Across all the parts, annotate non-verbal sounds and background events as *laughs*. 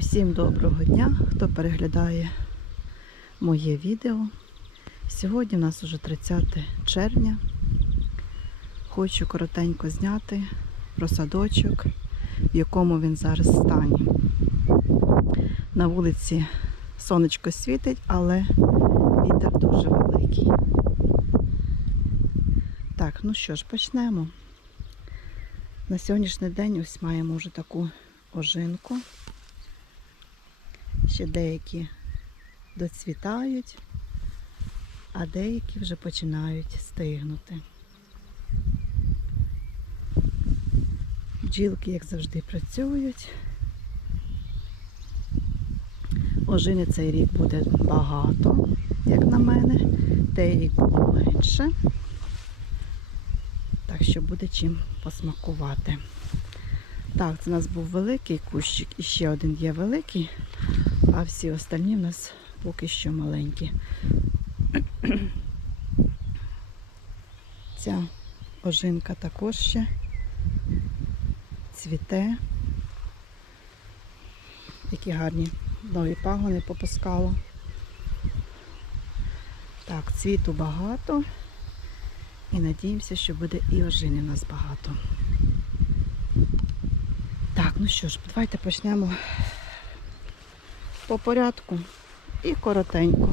Усім доброго дня, хто переглядає моє відео. Сьогодні у нас уже 30 червня. Хочу коротенько зняти про садочок, в якому він зараз стані. На вулиці сонечко світить, але вітер дуже великий. Так, ну що ж, почнемо. На сьогоднішній день ось маємо вже таку ожинку. Ще деякі доцвітають, а деякі вже починають стигнути. Бджілки, як завжди, працюють. Ожини цей рік буде багато, як на мене. Той рік було менше. Так що буде чим посмакувати. Так, це у нас був великий кущик і ще один є великий, а всі остальні в нас поки що маленькі. *clears throat* Ця ожинка також ще цвіте. Які гарні нові пагони попускало. Так, цвіту багато. І надіємося, що буде і ожини в нас багато. Так, ну що ж, давайте почнемо по порядку і коротенько.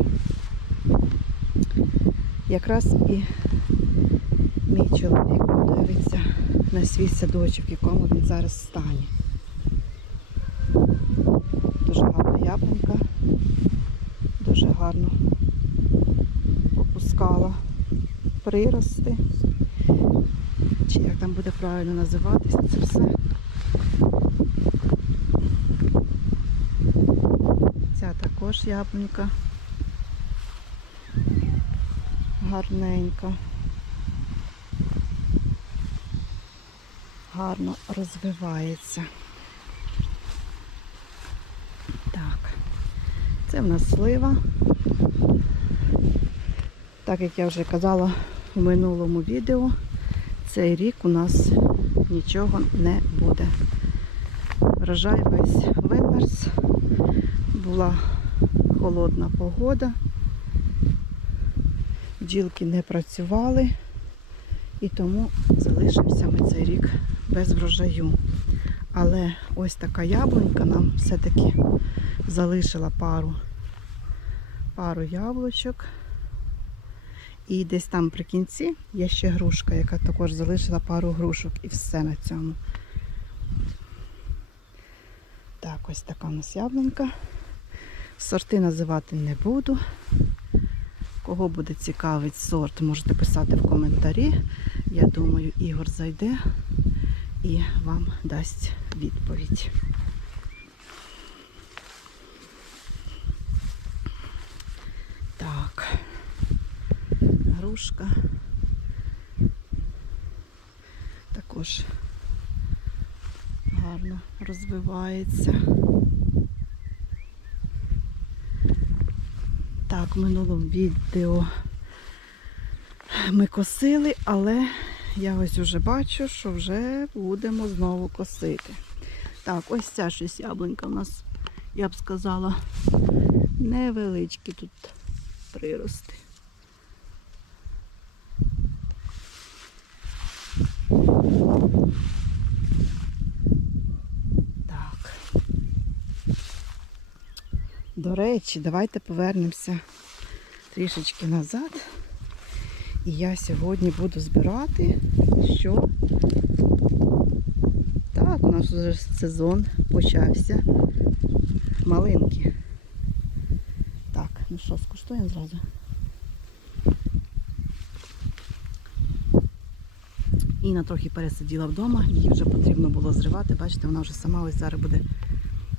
Якраз і мій чоловік подивиться на свій садочок, в якому він зараз стані. Дуже гарна яблунька, дуже гарно попускала прирости. Чи як там буде правильно називатися це все. Ця також яблунька. Гарненька. Гарно розвивається. Так, це в нас слива. Так як я вже казала у минулому відео, цей рік у нас нічого не буде. Врожай весь вимерз, була холодна погода, бджілки не працювали і тому залишимося ми цей рік без врожаю. Але ось така яблунька нам все-таки залишила пару, пару яблучок. І десь там при кінці є ще грушка, яка також залишила пару грушок і все на цьому. Так, ось така у нас яблунька. Сорти називати не буду. Кого буде цікавить сорт, можете писати в коментарі. Я думаю, Ігор зайде і вам дасть відповідь. Так грушка. Також гарно розвивається. Так, в минулому відео ми косили, але я ось уже бачу, що вже будемо знову косити. Так, ось ця щось яблунька у нас, я б сказала, невеличкі тут прирости. Так. До речі, давайте повернемося трішечки назад. І я сьогодні буду збирати, що так, у нас вже сезон почався. Малинки. Так, ну що, скуштуємо зразу. Інна трохи пересиділа вдома, її вже потрібно було зривати. Бачите, вона вже сама ось зараз буде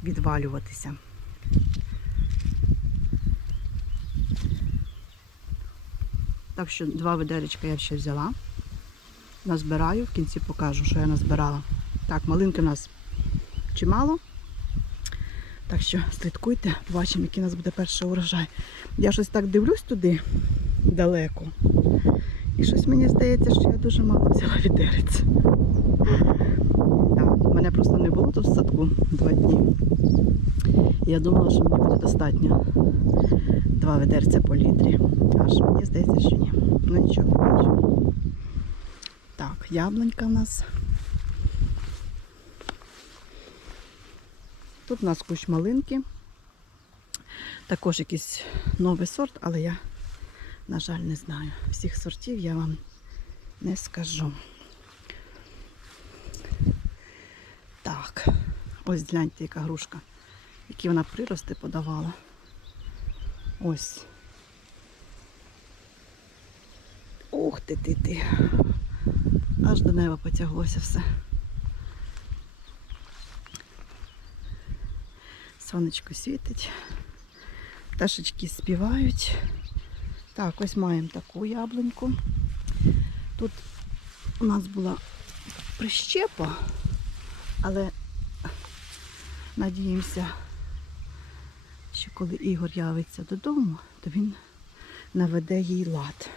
відвалюватися. Так що два ведеречка я ще взяла. Назбираю, в кінці покажу, що я назбирала. Так, малинки у нас чимало. Так що слідкуйте, побачимо, який у нас буде перший урожай. Я щось так дивлюсь туди далеко. І щось мені здається, що я дуже мало взяла відерець. Так, Мене просто не було тут в садку два дні. Я думала, що мені буде достатньо два ведерця по літрі. Аж мені здається, що ні. Ну нічого, побачимо. Так, яблунька в нас. Тут у нас кущ малинки. Також якийсь новий сорт, але я, на жаль, не знаю. Всіх сортів я вам не скажу. Так, ось гляньте, яка грушка. Які вона прирости подавала. Ось. Ух ти ти ти. Аж до неба потяглося все. Сонечко світить. Пташечки співають. Так, ось маємо таку яблуньку. Тут у нас була прищепа, але надіємося, що коли Ігор явиться додому, то він наведе їй лад.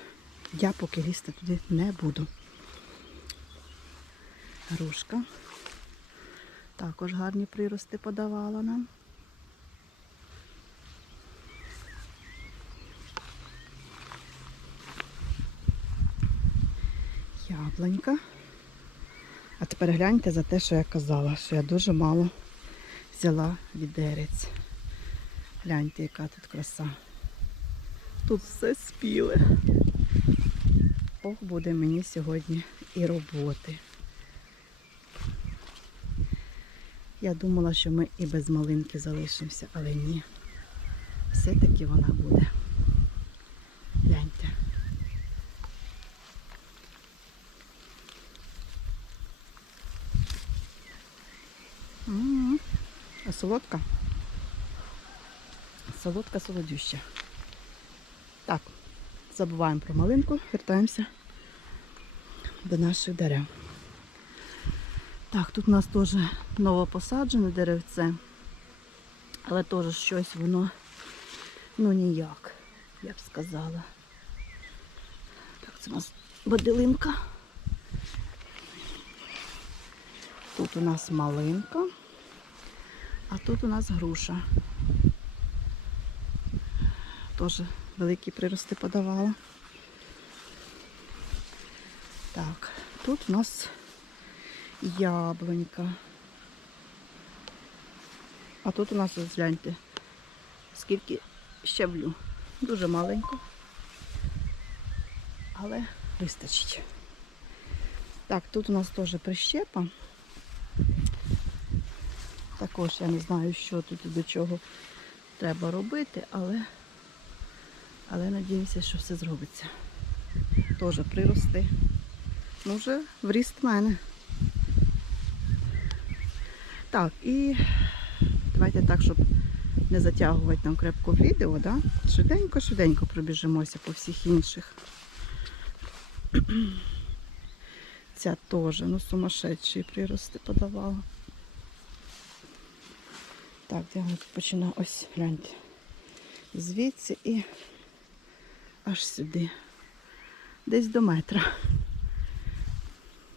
Я поки лізти туди не буду. Грушка. Також гарні прирости подавала нам. Яблонька. А тепер гляньте за те, що я казала, що я дуже мало взяла відерець. Гляньте, яка тут краса. Тут все спіле. Ох, буде мені сьогодні і роботи. Я думала, що ми і без малинки залишимося, але ні. Все-таки вона буде. Гляньте. А солодка? Солодка солодюща. Так, забуваємо про малинку, вертаємося до наших дерев. Так, тут у нас теж новопосаджене деревце, але теж щось воно ну ніяк, я б сказала. Так, це у нас бодилинка. Тут у нас малинка, а тут у нас груша. Теж великі прирости подавала. Так, тут у нас яблунька. А тут у нас ось гляньте, скільки щавлю. Дуже маленько, але вистачить. Так, тут у нас теж прищепа. Також я не знаю, що тут і до чого треба робити, але, але надіюся, що все зробиться. Теж прирости. Ну, вже в мене. Так, і давайте так, щоб не затягувати нам крепко відео, да? швиденько-швиденько пробіжимося по всіх інших. Ця теж, ну, сумасшедші прирости подавала. Так, я починаю ось гляньте. Звідси і аж сюди. Десь до метра.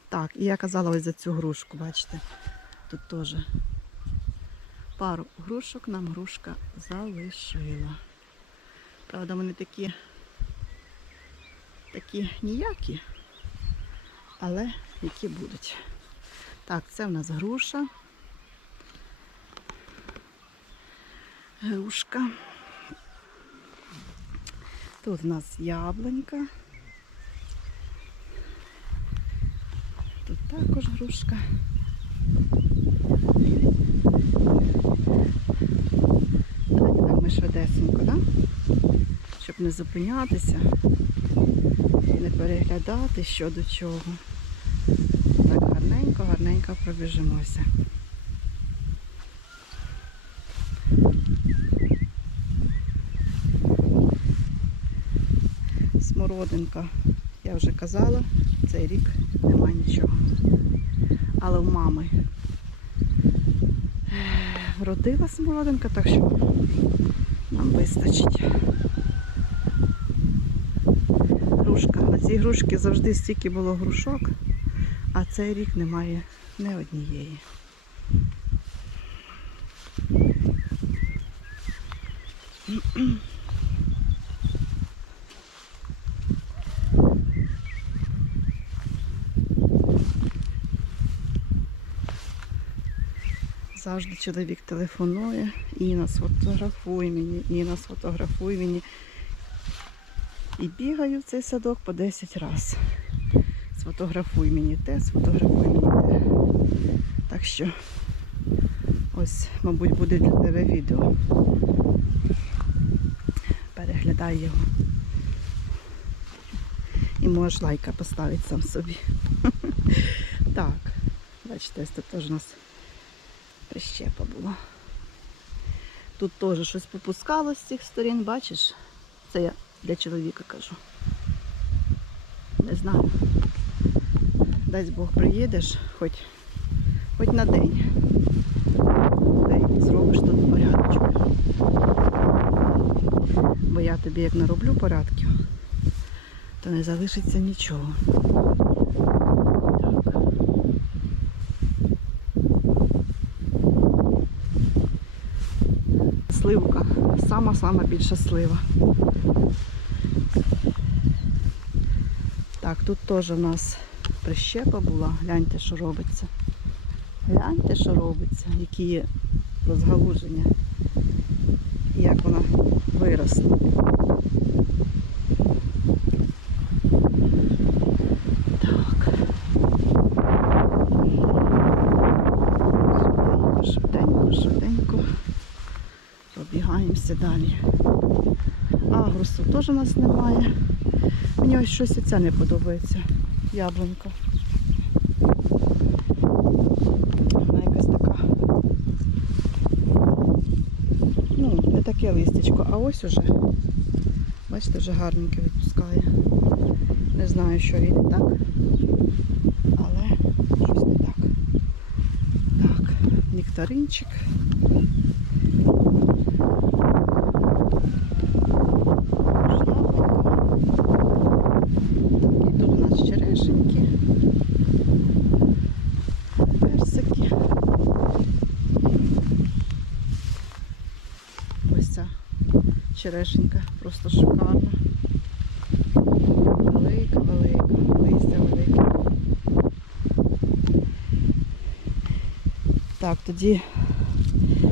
Так, і я казала ось за цю грушку, бачите, тут теж пару грушок нам грушка залишила. Правда, вони такі, такі ніякі, але які будуть. Так, це в нас груша. Грушка. Тут в нас яблунька. Тут також грушка. Давайте так ми швидесенько, да? щоб не зупинятися і не переглядати що до чого. Так гарненько, гарненько пробіжимося. смородинка, я вже казала, цей рік нема нічого. Але в мами родила смородинка, так що нам вистачить. Грушка. На цій грушці завжди стільки було грушок, а цей рік немає не однієї. Mm-mm. *clears throat* Завжди чоловік телефонує, Іна сфотографуй мені, Іна сфотографуй мені. І бігаю в цей садок по 10 разів. Сфотографуй мені те, сфотографуй мені те. Так що ось, мабуть, буде для тебе відео. Переглядай його. І можеш лайка поставити сам собі. *laughs* Так, бачите, тут теж у нас прищепа була. Тут теж щось попускало з цих сторін, бачиш? Це я для чоловіка кажу. Не знаю. Дай Бог приїдеш хоч, хоч на день. Й зробиш тут порядочок. Бо я тобі як нароблю порядків, то не залишиться нічого. Так. Сливка. Сама-сама більш слива. Так, тут теж у нас прищепа була. Гляньте, що робиться. Гляньте, що робиться, які є розгалуження. Як вона виросла. Пробігаємося далі. Агрусу теж у нас немає. Мені ось щось оце не подобається. Яблунька. Вона якась така. Ну, не таке листячко, а ось уже. Бачите, вже гарненьке відпускає. Не знаю, що він так. Але щось не так. Так, нектаринчик. І тут у нас черешеньки, персики. Ось ця черешенька просто шикарна. Велика, велика, листя велике. Так, тоді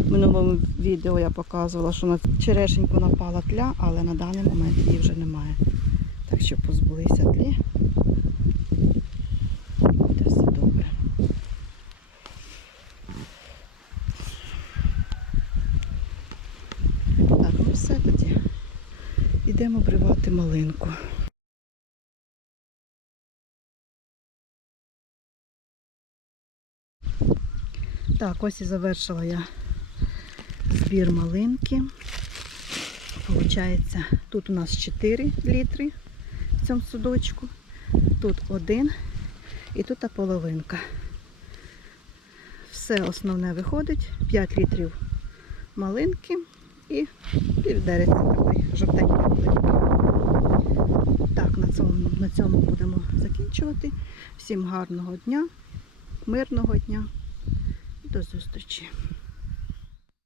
в минулому відео я показувала, що на черешеньку напала тля, але на даний момент її вже немає. Так що позбулися тлі. І буде все добре. Так, ну все тоді. Йдемо обривати малинку. Так, ось і завершила я збір малинки. Получається, тут у нас 4 літри в цьому судочку, тут один і тут половинка. Все основне виходить, 5 літрів малинки і півдереться такої жовтенької. Так, на цьому, на цьому будемо закінчувати. Всім гарного дня, мирного дня і до зустрічі.